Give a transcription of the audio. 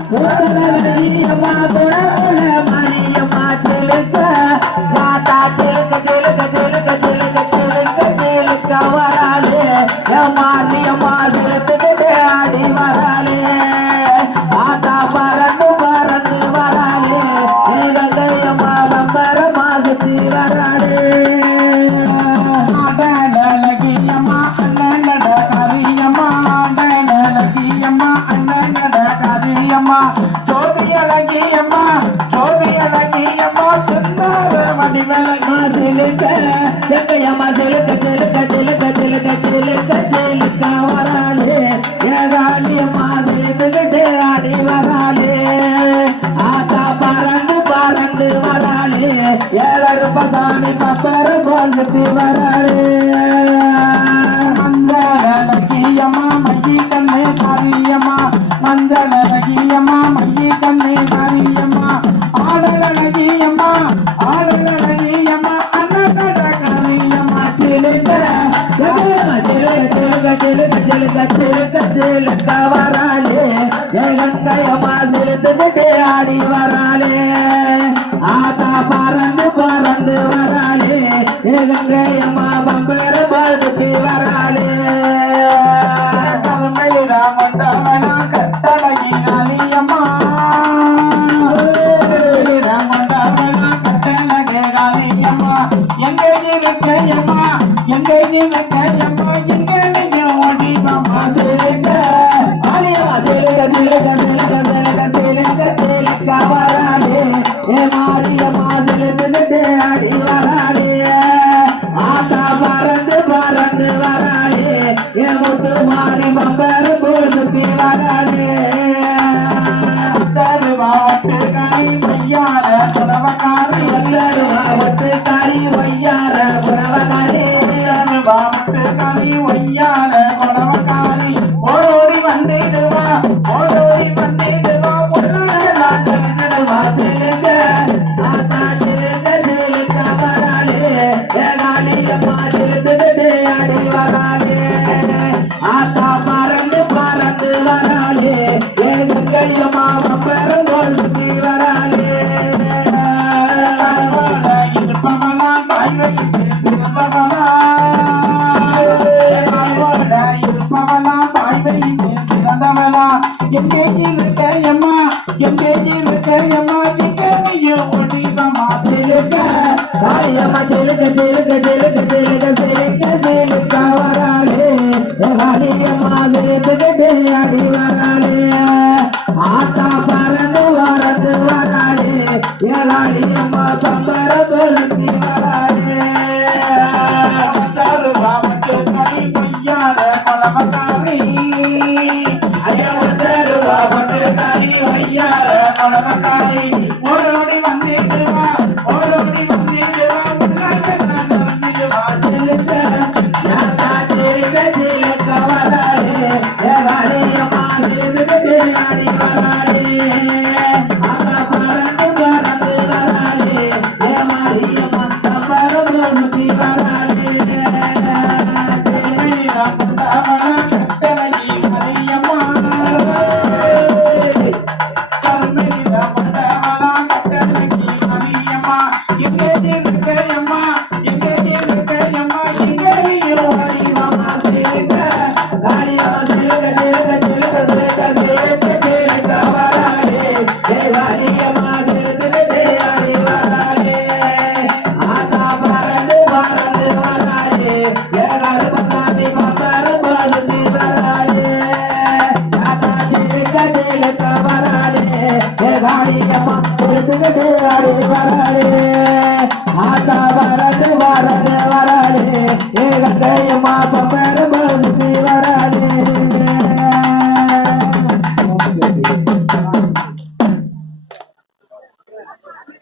அம்மா துணக்குல மணியம்மா சிலுக்க மாதா சிலுக்க சிலுக்க சிலுக்க சிலுக்க சிலுக்க சிலுக்க வராளே மாரியம்மா சிலுத்துக்கிட்டு ஆடி வராளே மாதா பறந்து பறந்து வராளே கங்கையம்மா பம்பரமா சுத்தி வராளே அழகியம்மா அண்ணனட கரியம்மா அழகியம்மா அண்ணனட கரியம்மா ஜோதி அழகியம்மா சுந்தர வடிவலம்மா சிலுக்க கங்கையம்மா சிலுக்க சிலுக்க சிலுக்க சிலுக்க சிலுக்க சிலுக்க வராளே ஏகாலியம்மா சிலுத்துக்கிட்டு ஆடி வராளே ஆத்தா பறந்து பறந்து வராளே ஏழரு பசாமி பப்பர போல் சுத்தி வராளே மஞ்சளகியம்மா மையி கண்ணே காரியம்மா மஞ்சளகியம்மா மையி கண்ணே காரியம்மா ஆடலகியம்மா அண்ணனட காரியம்மா சிலுக்க சிலுக்க சிலுக்க சிலுக்க சிலுக்க சிலுக்க வராளே கங்கையம்மா சிலுத்துக்கிட்டு ஆடி வராளே ஆத்தா பறந்து பறந்து வராளே கங்கையம்மா பம்பர பழுத்தி வராளே மண்டவனா கட்டழகி காளியம்மா மண்டவனா கட்டழகே காளியம்மா எங்கே இருக்கையம்மா எங்கே இருக்கையம்மா எங்கே நீங்க ஓடிவம்மா சிலுக்க காளியம்மா சிலுக்க சிலுக்க சிலுக்க சிலுக்க சிலுக்க சிலுக்க வராளே மாரியம்மா சிலுத்துக்கிட்டு ஆடி வராளே ஆத்தா பறந்து பறந்து வராளே முத்து மாறி பம்பரு போல் சுத்தி வராளே மாவட்டுக்காரி வையார புறவக்காரி மாவட்டுக்காரி வையார புறவக்காரி மாவட்டுக்காரி வையார புறவக்காரி ஓடோடி வந்திடுவா ஓடோடி வந்திடுவா வா சிலுக்க ஆத்தா சிலுக்க சிலுக்க வராளே ஏகாலியம்மா சிலுத்துக்கிட்டு ஆடி வராளே ஆத்தா பறந்து பறந்து வராளே கங்கையம்மா பம்பரம் போல் சுத்தி வராளே இருப்பவனா தாய்வழியில் பிறந்தவனா இருப்பவனா தாய்வழியில் பிறந்தவனா எங்கே இருக்கையம்மா எங்கே இருக்கையம்மா எங்கே நீயும் ஒடிவம்மா சிலுக்க காளியம்மா சிலுக்க சிலுக்க சிலுக்க சிலுக்க சிலுக்க சிலுக்க வராளே காளியம்மா சிலுத்துக்கிட்டு ஆடி வராளே ஆத்தா பறந்து வரந்து வராளே காளியம்மா பம்பர பழுத்தி வராளே கை வையார பழமக்காரி கை வையார பழமக்காரி ஓடோடி வந்திடுவா ஓடோடி வந்திடுவா வா சிலுக்க சிலுக்க வராளே காளியம்மா சிலுத்துக்கிட்டு ஆடி வராளே ஆத்தா பறந்து பறந்து வராளே மாரியம்மா பம்பரம் போல் சுத்தி வராளே கட்டழகி மரியம்மா கட்டழகி மரியம்மா எங்கே இருக்கையம்மா எங்கே இருக்கையம்மா எங்கே ஓடிவம்மா சிலுக்க காளியம்மா சிலுக்க சிலுக்க சிலுக்க சிலுக்க சிலுக்க சிலுக்க வராளே காளியம்மா சிலுத்துக்கிட்டு ஆடி வராளே ஆத்தா பறந்து பறந்து வராளே ஏழாறு பத்தாமி பம்பரம் பழுத்தி வராளே ஆத்தா சிலுக்க சிலுக்க வராளே காளியம்மா சிலுத்துக்கிட்டு ஆடி வராளே ஆத்தா பறந்து பறந்து வராளே கங்கையம்மா பம்பரம்